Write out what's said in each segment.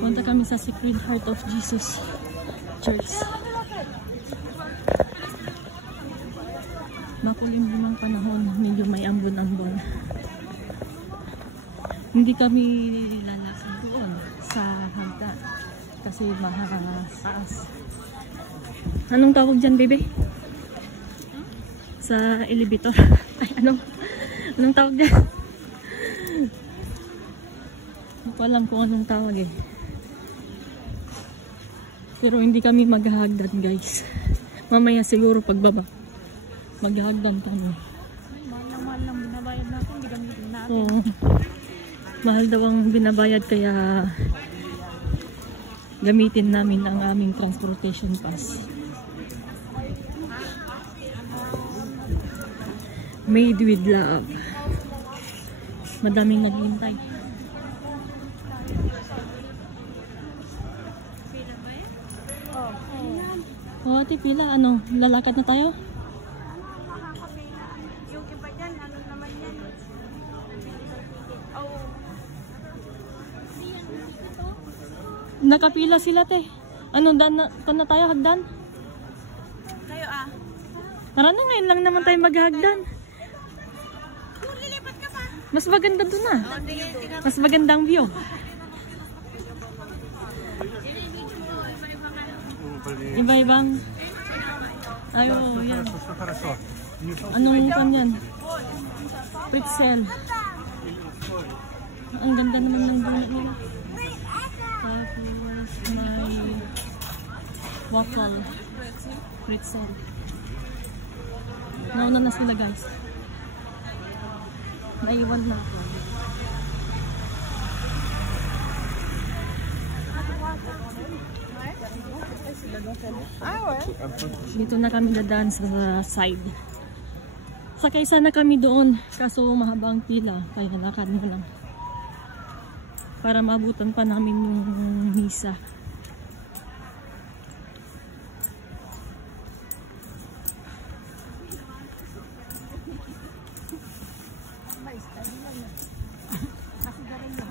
Punta kami sa Sacred Heart of Jesus Church. Makulimlim ang panahon, medyo may ambon-ambon. Hindi kami lalakad doon sa hagdan kasi mahataas. Anong tawag dyan, bebe? Sa elevator. Ay, anong tawag dyan? Hindi ko alam kung anong tawag eh. Pero hindi kami maghahagdan, guys. Mamaya siguro pagbaba maghahagdan kami. Mahal lang binabayad natin, hindi gamitin natin. Oo. Mahal daw ang binabayad kaya gamitin namin ang aming transportation pass. Made with love. Madaming naghihintay. Oh, ate, pila. Ano? Lalakad na tayo? Yung iba dyan, ano naman yan? Oh. Nakapila sila, te. Ano, na tayo hagdan? Kayo ah. Tara na, ngayon lang naman tayo maghagdan. Lilipat ka pa. Mas maganda doon na. Mas magandang view. Iba-ibang. Ayo, yan. Anong kanyan? Pretzel. Ang ganda naman ng bunga nila. Tapos may waffle. Pretzel. Nauna na sila, guys. Naiwan na ako. Dito na kami dadaan sa side. Sakay sana kami doon, kaso mahaba ang pila, kaya lakad mo lang. Para maabutan pa namin yung misa.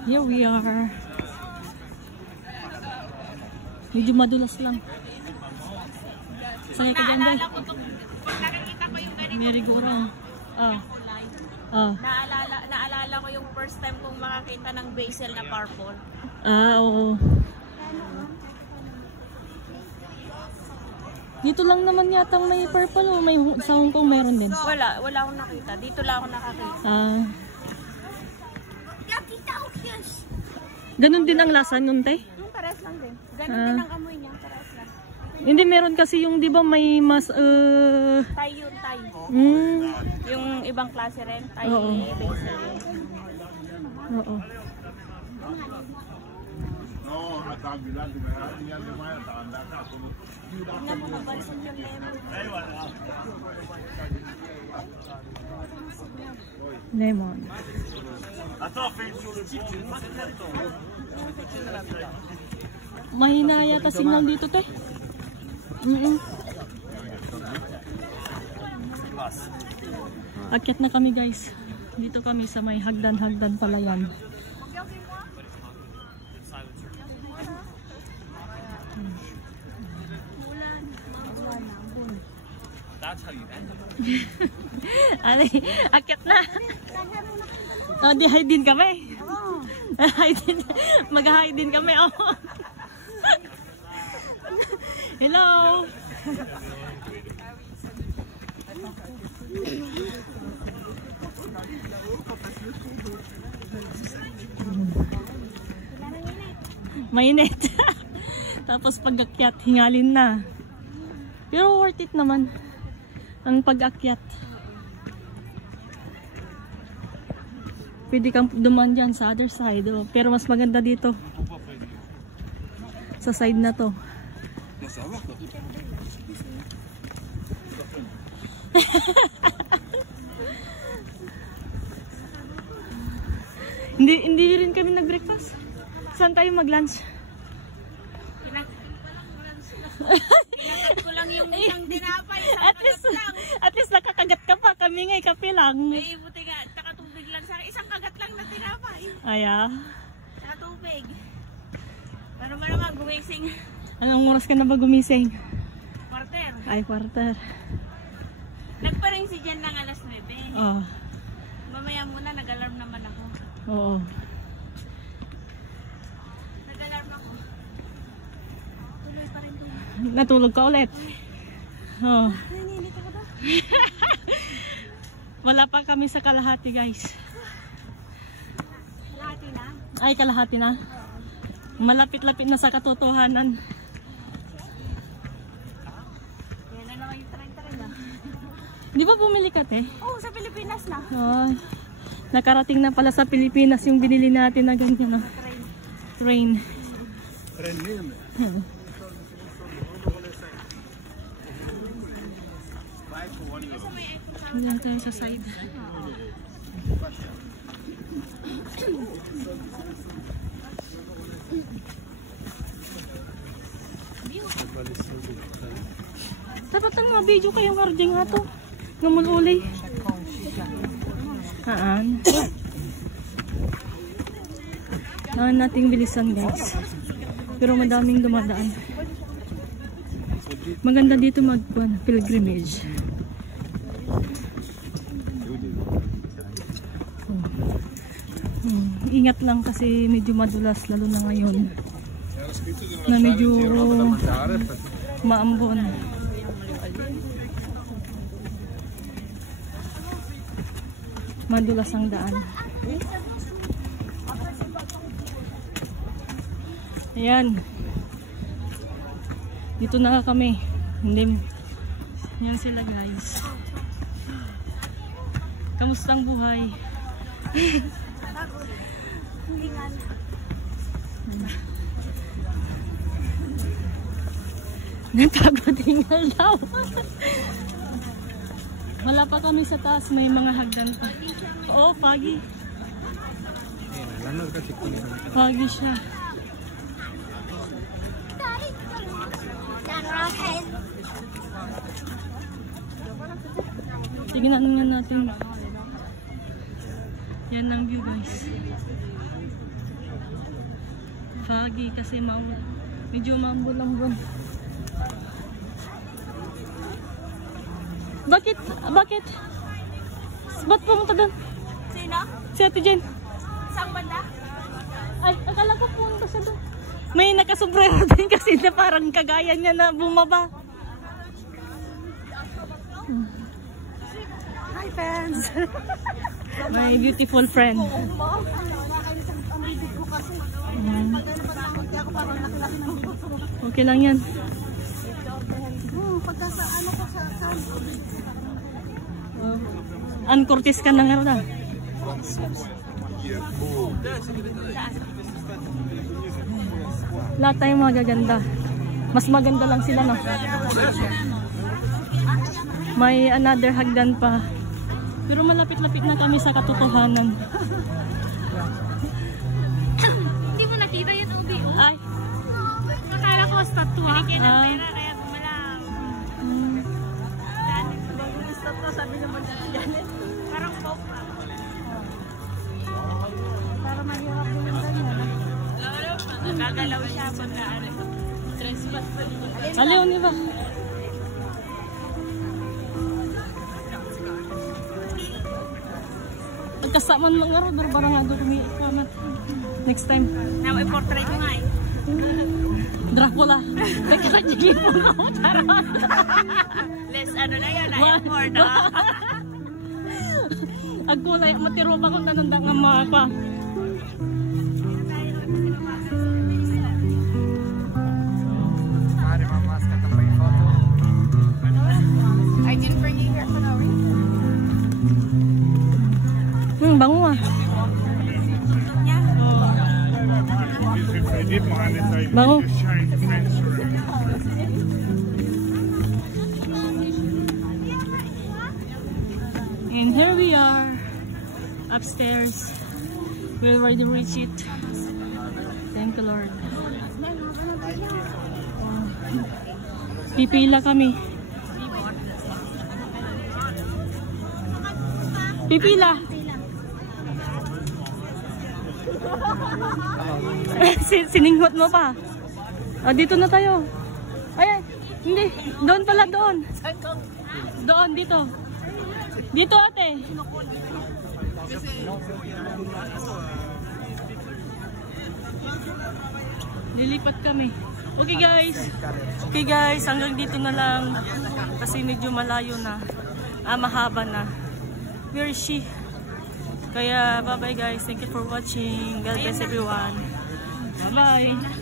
Here we are. Medyo madulas lang. Sakay ka dyan, guys. Merry-go-round. Naalala ko yung first time kong makakita ng basil na purple. Oo. Dito lang naman yatang may purple o may sa Hong Kong meron din? Wala akong nakita. Dito lang ako nakakita. Ganun din ang lasa nun, te? Pares lang din. Ganun din ang amoy niya. Pares lang. Hindi, meron kasi yung, di ba, may mas, Thai yun, Thai. Yung ibang klase rin. Thai, basil. Oo. Tingnan mo, nabalsan yung lemon. Lemon. Mahina yata signal dito, te. Akyat na kami, guys. Dito kami sa may hagdan-hagdan pala yan. Ali, akyat na. Oh, di hide din kami. Mag-hide din kami. Oh. Hello. Mainit. Tapos pag-akyat, hingalin na. Pero worth it naman ang pag-akyat. Pwede kang dumaan dyan sa other side. Oh. Pero mas maganda dito. Sa side na to. Hindi rin kami nag-breakfast. Saan tayo mag-lunch? Kinagat ko lang yung isang dinapay. At least nakakagat ka pa. Kami ngay kape lang. Ay, buti nga. Taka tubig lang sa akin. Isang kagat lang na tinapay. Aya. Taka tubig. Ano ba naman, gumising? Anong oras ka na ba gumising? Quarter. Ay, quarter. Nagparing si Jen ng alas 9. Oo. Mamaya muna, nag-alarm naman ako. Oo. Nag-alarm ako. Tuloy pa rin doon. Natulog ka ulit. Oo. Naninit ako ba? Wala pa kami sa kalahati, guys. Kalahati na? Ay, kalahati na. Malapit-lapit na sa katotohanan. Yan na naman yung train na. Di ba bumili ka, te? Oo, sa Pilipinas na. Oo. Nakarating na pala sa Pilipinas yung binili natin na ganyan, no? Train. Train. Diyan tayo sa side. Dapat ang mga video kayong harding nga to. Namululi. Haan. Haan nating bilisan, guys. Pero madaming dumadaan. Maganda dito mag-pilgrimage. Ingat lang kasi medyo madulas lalo na ngayon na medyo maambon. Madulas ang daan. Ayan. Dito na kami. Hindi. Yan sila, guys. Kamusta ang buhay? Napagod hingal daw. Wala pa kami sa taas, may mga hagdan pa. Oo, foggy. Foggy siya. Tingnan natin. Yan ang view, guys. Foggy kasi medyo maambon-ambon. Bakit? Ba't pumunta doon? Sino? Si Ate Jen. Saan banda? Ay, akala ko pumunta siya doon. May nakasombrero din kasi na parang kagaya niya na bumaba. Hi, fans! My beautiful friend. Okay lang yan. Ann Curtis ka na nga na. Lahat tayong magaganda. Mas maganda lang sila, no? May another hagdan pa. Pero malapit-lapit na kami sa katotohanan. Hindi mo nakita yung ubi, oh? Ay. Nakala ko statwa. Binigyan ng pera, kaya gumalang. Janet, yung statwa, sabi naman sa Janet. Parang pop. Para mahirap mo yung ganyan. Gagalaw siya pagka trespass pa rin. Aliw niyo ba? Pagkasaman lang nga rin, barang nga doon kamat. Next time. Now, i-portrait mo nga eh. Dracula. Teka na, jigin mo na ako. Charot. Less ano na yun, i-import ah. Agkulay, matiro pa kung nananda nga mga pa. I didn't bring you here for no reason. Bango ah. Bango. And here we are upstairs. We already reached it. Thank you, Lord. Pipila kami. Pipila. Siningot mo pa. Ah, dito na tayo. Ay, hindi. Doon pala, doon. Doon, dito. Dito, ate. Lilipat kami. Okay guys, hanggang dito na lang. Kasi medyo malayo na. Mahaba na. Where is she? Kaya, bye-bye guys. Thank you for watching. God bless everyone. Bye-bye.